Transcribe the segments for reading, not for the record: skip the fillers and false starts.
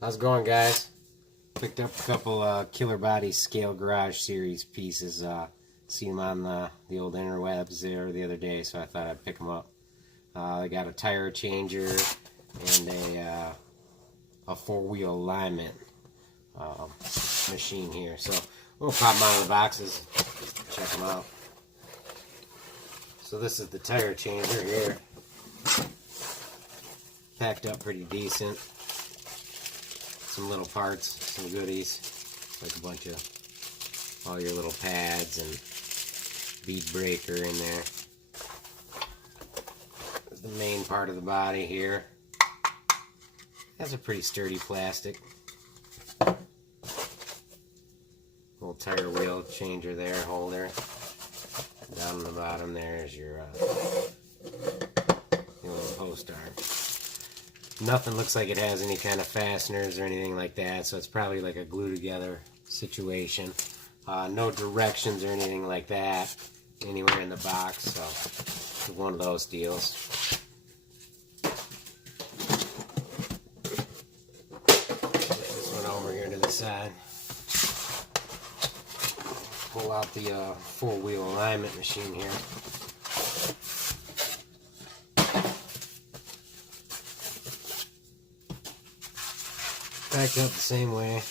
How's it going, guys? Picked up a couple Killer Body Scale Garage Series pieces. Seen them on the old interwebs there the other day, so I thought I'd pick them up. They got a tire changer and a four-wheel alignment machine here. So we'll pop them out of the boxes, check them out. So this is the tire changer here. Packed up pretty decent. Some little parts, some goodies, like a bunch of all your little pads and bead breaker in there. There's the main part of the body here. That's a pretty sturdy plastic. Little tire wheel changer there, holder. Down on the bottom there is your little post arm. Nothing looks like it has any kind of fasteners or anything like that, so it's probably like a glue together situation. No directions or anything like that anywhere in the box, so it's one of those deals. Put this one over here to the side. Pull out the four-wheel alignment machine here. Packed up the same way.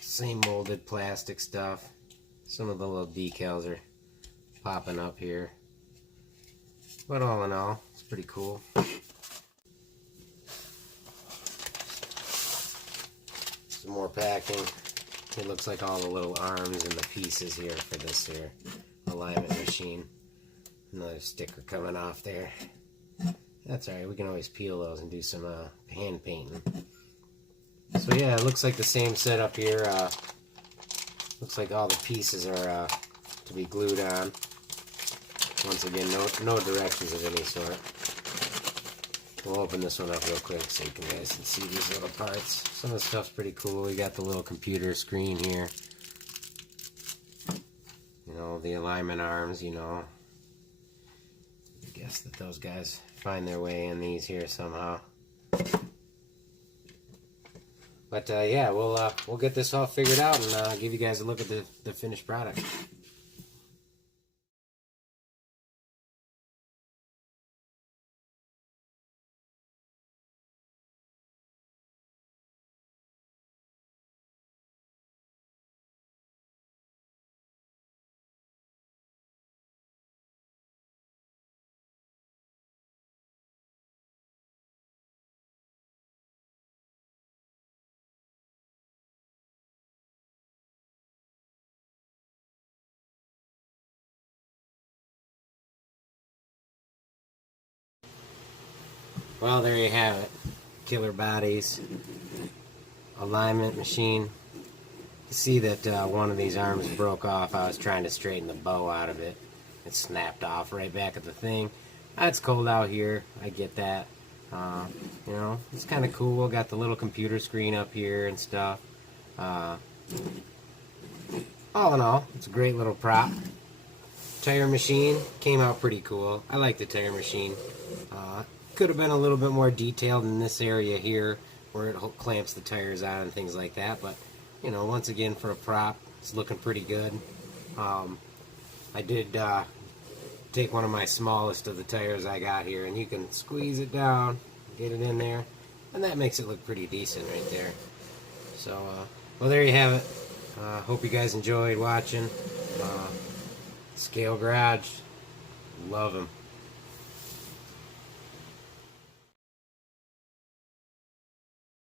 Same molded plastic stuff. Some of the little decals are popping up here. But all in all, it's pretty cool. Some more packing. It looks like all the little arms and the pieces here for this here alignment machine. Another sticker coming off there. That's alright, we can always peel those and do some hand painting. So yeah, it looks like the same setup here. Looks like all the pieces are to be glued on. Once again, no directions of any sort. We'll open this one up real quick so you guys can see these little parts. Some of the stuff's pretty cool. We got the little computer screen here. You know, the alignment arms, you know. Guess that those guys find their way in these here somehow. But yeah, we'll get this all figured out and give you guys a look at the finished product. Well, there you have it. Killer Bodies alignment machine. You see that one of these arms broke off. I was trying to straighten the bow out of it. It snapped off right back at the thing. It's cold out here. I get that. You know, it's kind of cool. Got the little computer screen up here and stuff. All in all, it's a great little prop. Tire machine came out pretty cool. I like the tire machine. Could have been a little bit more detailed in this area here where it clamps the tires on and things like that, but you know, once again, for a prop, it's looking pretty good. I did take one of my smallest of the tires I got here, and you can squeeze it down, get it in there, and that makes it look pretty decent right there. So well, there you have it. Hope you guys enjoyed watching. Scale Garage, love them.